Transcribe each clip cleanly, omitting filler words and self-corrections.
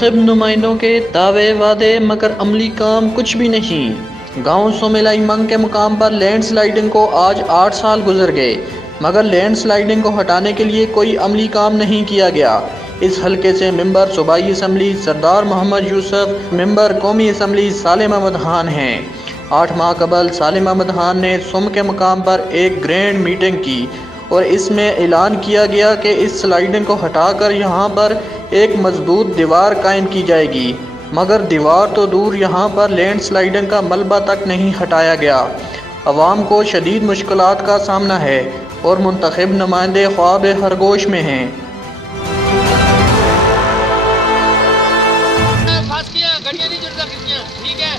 मुंतखब नुमाइंदों के दावे वादे मगर अमली काम कुछ भी नहीं। गांव सोमेलाई मंग के मुकाम पर लैंडस्लाइडिंग को आज 8 साल गुजर गए मगर लैंडस्लाइडिंग को हटाने के लिए कोई अमली काम नहीं किया गया। इस हलके से मेंबर सूबाई असम्बली सरदार मोहम्मद यूसुफ, मेंबर कौमी असम्बली सालिम अहमद खान हैं। 8 माह कबल सालिम अहमद खान ने सुम के मुकाम पर एक ग्रैंड मीटिंग की और इसमें ऐलान किया गया कि इस स्लाइडिंग को हटाकर यहाँ पर एक मजबूत दीवार कायम की जाएगी, मगर दीवार तो दूर यहाँ पर लैंड स्लाइडिंग का मलबा तक नहीं हटाया गया। अवाम को शदीद मुश्किलात का सामना है और मुंतखब नुमाइंदे ख्वाब खरगोश में हैं।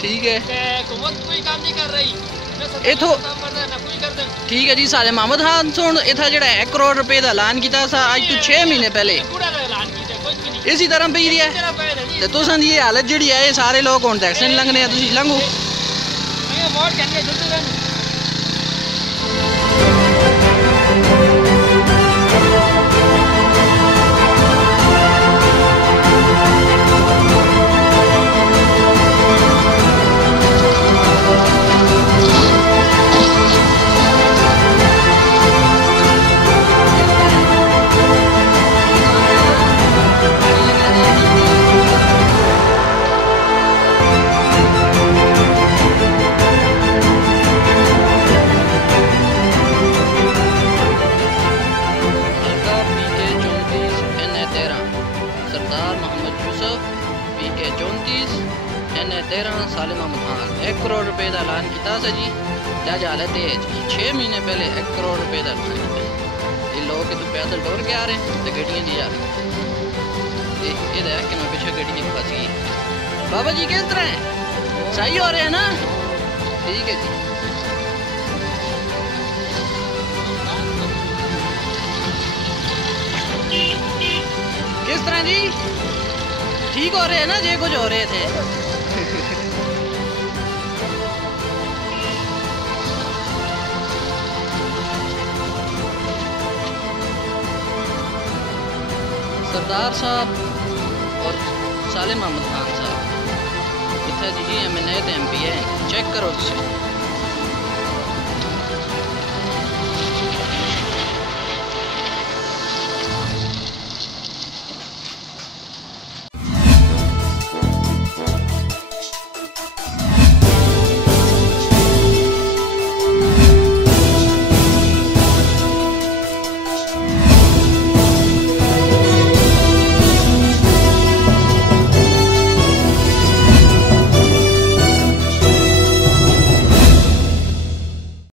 ठीक है इथों ठीक है जी। सालिम अहमद खान सुन इतना जो 1 करोड़ रुपए का ऐलान किया अज तो 6 महीने पहले इसी तरह पी रही है। तो तुम ये हालत जी है सारे लोग हूँ टैक्स नहीं लंघने लंघो। सरदार मोहम्मद यूसुफ PK 34 NA 13 सालिम अहमद खान 1 करोड़ रुपए का ऐलान किया जी। जज हालत है जी 6 महीने पहले 1 करोड़ रुपए का ऐलान किया। ये लोग तो पैदल दौड़ के आ रहे हैं तो गड्डियाँ दी जा रही ये है कि मैं पीछे गड्डियाँ फंस गई। बाबा जी किस तरह है सही हो रहे हैं ना? ठीक है जी। किस तरह जी ठीक हो रहे हैं ना? जे कुछ हो रहे थे सरदार साहब और सालिम अहमद खान साहब इतना जी MNA तो MP है, चेक करो तुम।